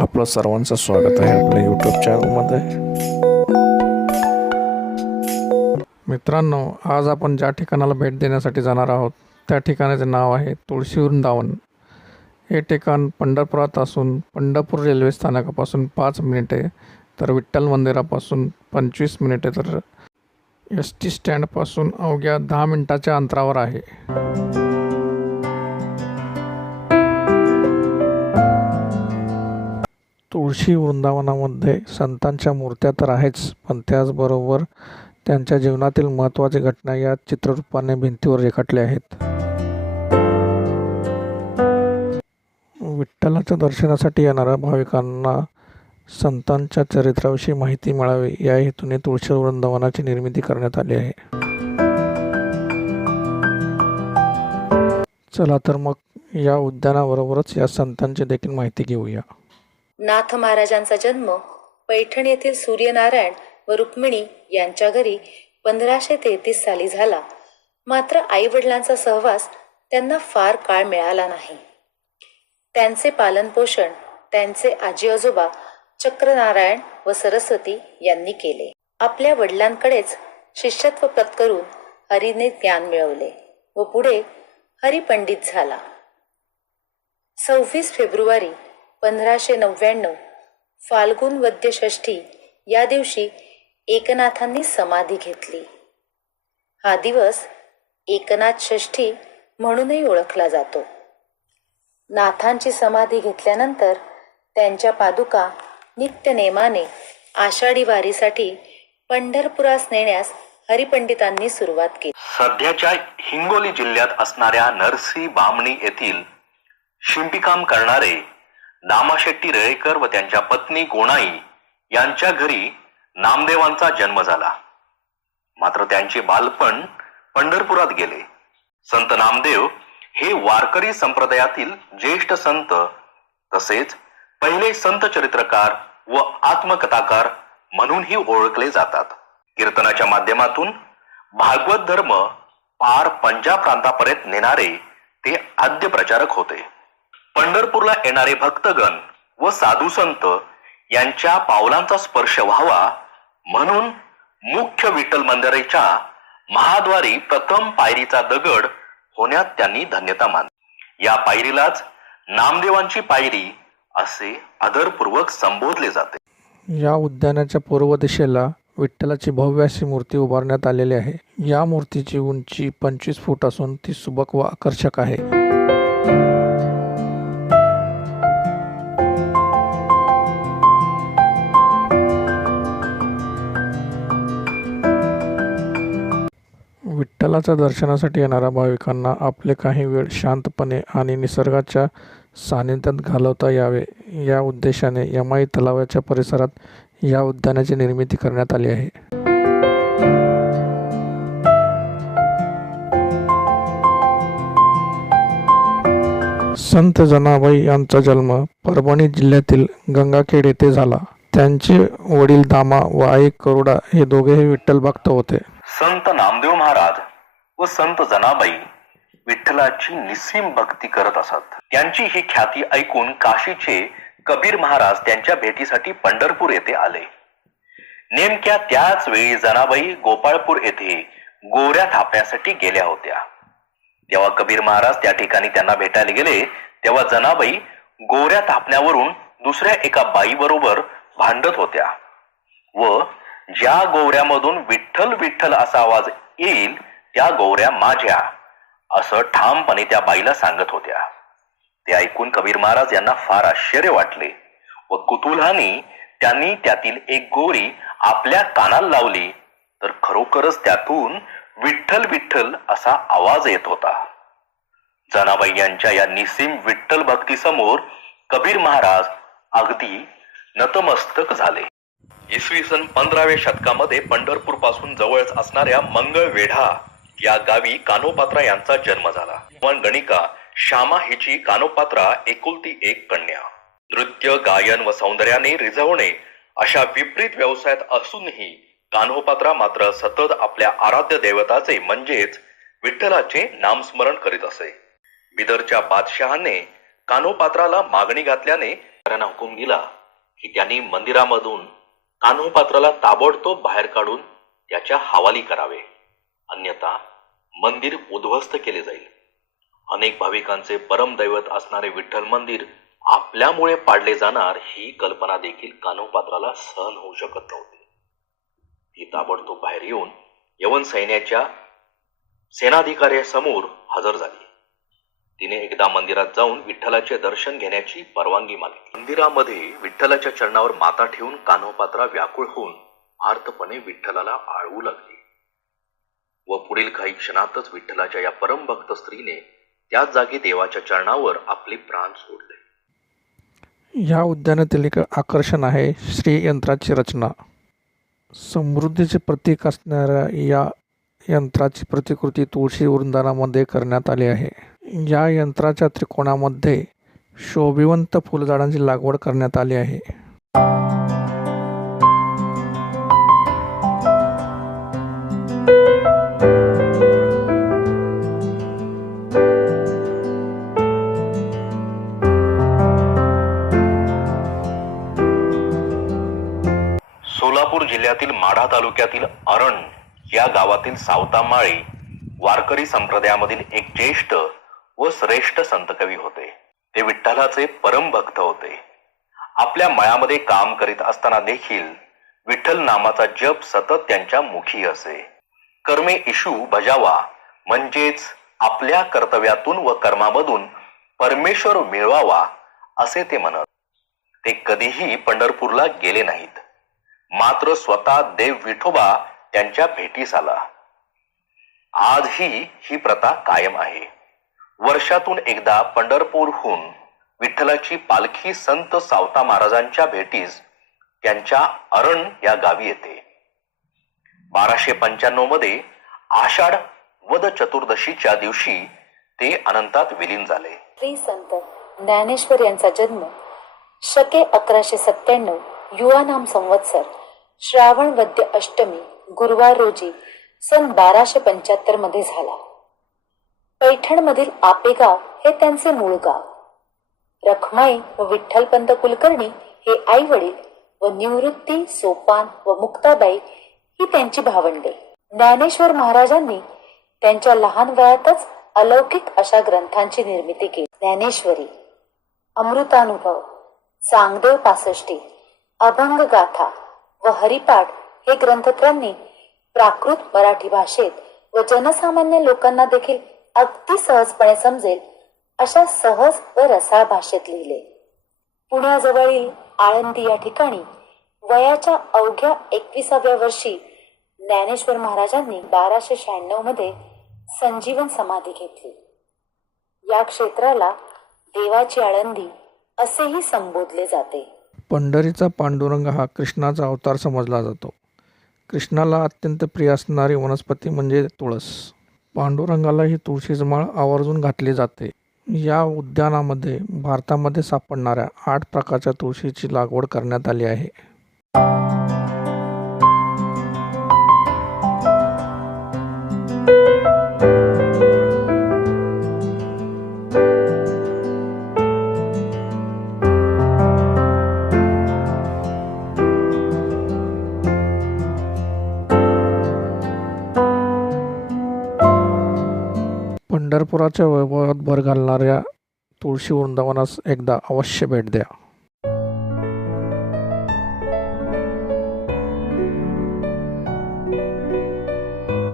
आपलं सर्वांचं स्वागत आहे आपल्या यूट्यूब चॅनलमध्ये मित्रांनो आज आपण ज्या ठिकाणाला भेट देण्यासाठी जाणार आहोत त्या ठिकाणाचे नाव आहे तुळशी वृंदावन. हे ठिकाण पंढरपुरात असून पंढरपूर रेल्वे स्थानकापासून पाच मिनिटे तर विठ्ठल मंदिरापासून पंचवीस मिनिटे तर एस टी स्टँडपासून अवघ्या दहा मिनिटाच्या अंतरावर आहे. तुळशी वृंदावनामध्ये संतांच्या मूर्त्या तर आहेच पण त्याचबरोबर त्यांच्या जीवनातील महत्त्वाच्या घटना या चित्ररूपाने भिंतीवर रेखाटल्या आहेत. विठ्ठलाच्या दर्शनासाठी येणाऱ्या भाविकांना संतांच्या चरित्राविषयी माहिती मिळावी या हेतूने तुळशी वृंदावनाची निर्मिती करण्यात आली आहे. चला तर मग या उद्यानाबरोबरच या संतांची देखील माहिती घेऊया. नाथ महाराजांचा जन्म पैठण येथील सूर्यनारायण व रुक्मिणी यांच्या घरी पंधराशे तेहतीस साली झाला. मात्र आई वडिलांचा सहवास त्यांना फार काळ मिळाला नाही. त्यांचे पालनपोषण त्यांचे आजी आजोबा चक्रनारायण व सरस्वती यांनी केले. आपल्या वडिलांकडेच शिष्यत्व पत्करून हरीने ज्ञान मिळवले व पुढे हरिपंडित झाला. सव्वीस फेब्रुवारी पंधराशे नव्याण्णव फाल्गुन वद्यषष्ठी या दिवशी एकनाथांनी समाधी घेतली. हा दिवस एकनाथ षष्ठी म्हणूनही ओळखला जातो. नाथांची समाधी घेतल्यानंतर त्यांच्या पादुका नित्यनेमाने आषाढी वारीसाठी पंढरपुरास नेण्यास हरिपंडितांनी सुरुवात केली. सध्याच्या हिंगोली जिल्ह्यात असणाऱ्या नरसी बामणी येथील शिंपीकाम करणारे दामाशेट्टी रेळेकर व त्यांच्या पत्नी गोणाई यांच्या घरी नामदेवांचा जन्म झाला. मात्र त्यांचे बालपण पंढरपुरात गेले. संत नामदेव हे वारकरी संप्रदायातील ज्येष्ठ संत तसेच पहिले संत चरित्रकार व आत्मकथाकार म्हणूनही ओळखले जातात. कीर्तनाच्या माध्यमातून भागवत धर्म पार पंजाब प्रांतापर्यंत नेणारे ते आद्य प्रचारक होते. पंढरपूरला येणारे भक्तगण व साधू संत यांच्या पावलांचा स्पर्श व्हावा म्हणून मुख्य विठ्ठल मंदिराच्या महाद्वारी प्रथम पायरीचा दगड होण्यात त्यांनी धन्यता मानली. या पायरीलाच नामदेवांची पायरी असे आदरपूर्वक संबोधले जाते. या उद्यानाच्या पूर्व दिशेला विठ्ठलाची भव्य अशी मूर्ती उभारण्यात आलेली आहे. या मूर्तीची उंची पंचवीस फूट असून ती सुबक व आकर्षक आहे. विठ्ठलाच्या दर्शनासाठी येणाऱ्या भाविकांना आपले काही वेळ शांतपणे आणि निसर्गाच्या सानिध्यात घालवता यावे. या उद्देशाने यमाई तलावाच्या परिसरात या उद्यानाची निर्मिती करण्यात आली आहे. संत जनाबाई यांचा जन्म परभणी जिल्ह्यातील गंगाखेड येथे झाला. त्यांचे वडील दामा व आई करुडा हे दोघेही विठ्ठल भक्त होते. संत नामदेव महाराज व संत जनाबाई विठ्ठलाची निस्सीम भक्ती करत असत. त्यांची ही ख्याती ऐकून काशीचे कबीर महाराज त्यांच्या भेटीसाठी पंढरपूर येथे आले. नेमक्या त्याच वेळी जनाबाई गोपाळपूर येथे गोऱ्या थापण्यासाठी गेल्या होत्या. तेव्हा कबीर महाराज त्या ठिकाणी त्यांना भेटायला गेले तेव्हा जनाबाई गोऱ्या थापण्यावरून दुसऱ्या एका बाईबरोबर भांडत होत्या. व ज्या गोवऱ्यामधून विठ्ठल विठ्ठल असा आवाज येईल त्या गोवऱ्या माझ्या असं ठामपणे त्या बाईला सांगत होत्या. ते ऐकून कबीर महाराज यांना फार आश्चर्य वाटले व कुतुलहानी त्यांनी त्यातील एक गोरी आपल्या कानाला लावली तर खरोखरच त्यातून विठ्ठल विठ्ठल असा आवाज येत होता. जनाबाई यांच्या या निसीम विठ्ठल भक्ती समोर कबीर महाराज अगदी नतमस्तक झाले. इसवी सन पंधराव्या शतकामध्ये पंढरपूरपासून जवळच असणाऱ्या मंगळवेढा या गावी कानोपात्रा यांचा जन्म झाला. पण गणिका श्यामा हिची कानोपात्रा एकुलती एक कन्या. नृत्य गायन व सौंदर्याने रिझवणे अशा विपरीत व्यवसायात असूनही कान्होपात्रा मात्र सतत आपल्या आराध्य देवताचे म्हणजेच विठ्ठलाचे नामस्मरण करीत असे. बिदरच्या बादशहाने कान्होपात्राला मागणी घातल्याने त्यांना हुकूम दिला की त्यांनी मंदिरामधून कान्होपात्राला ताबडतोब बाहेर काढून त्याच्या हवाली करावे. अन्यथा मंदिर उद्ध्वस्त केले जाईल. अनेक भाविकांचे परमदैवत असणारे विठ्ठल मंदिर आपल्यामुळे पाडले जाणार ही कल्पना देखील कानोपात्राला सहन होऊ शकत नव्हती. ती ताबडतोब बाहेर येऊन यवन सैन्याच्या सेनाधिकाऱ्यासमोर हजर झाली. तिने एकदा मंदिरात जाऊन विठ्ठलाचे दर्शन घेण्याची परवानगी मागितली. मंदिरामध्ये विठ्ठलाच्या चरणावर माता ठेवून कान्होपात्रा व्याकुळ होऊन आर्तपणे विठ्ठलाला आळवू लागली. व पुढील काही क्षणातच विठ्ठलाच्या या परमभक्त स्त्रीने त्याच जागी देवाच्या चरणावर आपले प्राण सोडले. या उद्यानातील एक आकर्षण आहे श्रीयंत्राची रचना. समृद्धीचे प्रतीक असणाऱ्या या यंत्राची प्रतिकृती तुळशी वृंदानामध्ये करण्यात आली आहे. या यंत्राच्या त्रिकोणामध्ये शोभिवंत फुलझाडांची लागवड करण्यात आली आहे. सोलापूर जिल्ह्यातील माढा तालुक्यातील अरण या गावातील सावतामाळी वारकरी संप्रदायामधील एक ज्येष्ठ व श्रेष्ठ संतकवी होते. ते विठ्ठलाचे परमभक्त होते. आपल्या मळामध्ये काम करीत असताना देखील विठ्ठल नामाचा जप सतत त्यांच्या मुखी असे. कर्मे इशू बजावा म्हणजेच आपल्या कर्तव्यातून व कर्मामधून परमेश्वर मिळवावा असे ते म्हणत. ते कधीही पंढरपूरला गेले नाहीत. मात्र स्वतः देव विठोबा त्यांच्या भेटीस आला. आजही ही प्रथा कायम आहे. वर्षातून एकदा पंढरपूरहून विठ्ठलाची पालखी संत सावता महाराजांच्या भेटीस त्यांच्या अरण या गावी येते. बाराशे पंच्याण्णवमध्ये आषाढ वद चतुर्दशीच्या दिवशी ते अनंतात विलीन झाले. श्री संत ज्ञानेश्वर यांचा जन्म शके अकराशे सत्त्याण्णव युवा नाम संवत्सर श्रावण वद्य अष्टमी गुरुवार रोजी सन बाराशे पंच्याहत्तरमध्ये झाला. पैठणमधील आपेगाव हे त्यांचे मूळ गाव. रखमाई व विठ्ठलपंत कुलकर्णी हे आई वडील व निवृत्ती सोपान व मुक्ताबाई ही त्यांची भावंडे. ज्ञानेश्वर महाराजांनी त्यांच्या लहान वयातच अलौकिक अशा ग्रंथांची निर्मिती केली. ज्ञानेश्वरी अमृतानुभव चांगदेव पासष्टी अभंग गाथा व हरिपाठ हे ग्रंथ त्यांनी प्राकृत मराठी भाषेत व जनसामान्य लोकांना देखील अगदी सहजपणे समजेल अशा सहज व रसाळ भाषेत लिहिले. पुण्याजवळील आळंदी या ठिकाणी वयाच्या अवघ्या एकविसाव्या वर्षी ज्ञानेश्वर महाराजांनी बाराशे शहाण्णवमध्ये संजीवन समाधी घेतली. या क्षेत्राला देवाची आळंदी असेही संबोधले जाते. पंढरीचा पांडुरंग हा कृष्णाचा अवतार समजला जातो. कृष्णाला अत्यंत प्रिय असणारी वनस्पती म्हणजे तुळस. पांडुरंगाला ही तुळशीची माळ आवर्जून घातली जाते. या उद्यानामध्ये भारतामध्ये सापडणाऱ्या आठ प्रकारच्या तुळशीची लागवड करण्यात आली आहे. पंढरपुराच्या वैभवात भर घालणाऱ्या तुळशी वृंदावनास एकदा अवश्य भेट द्या.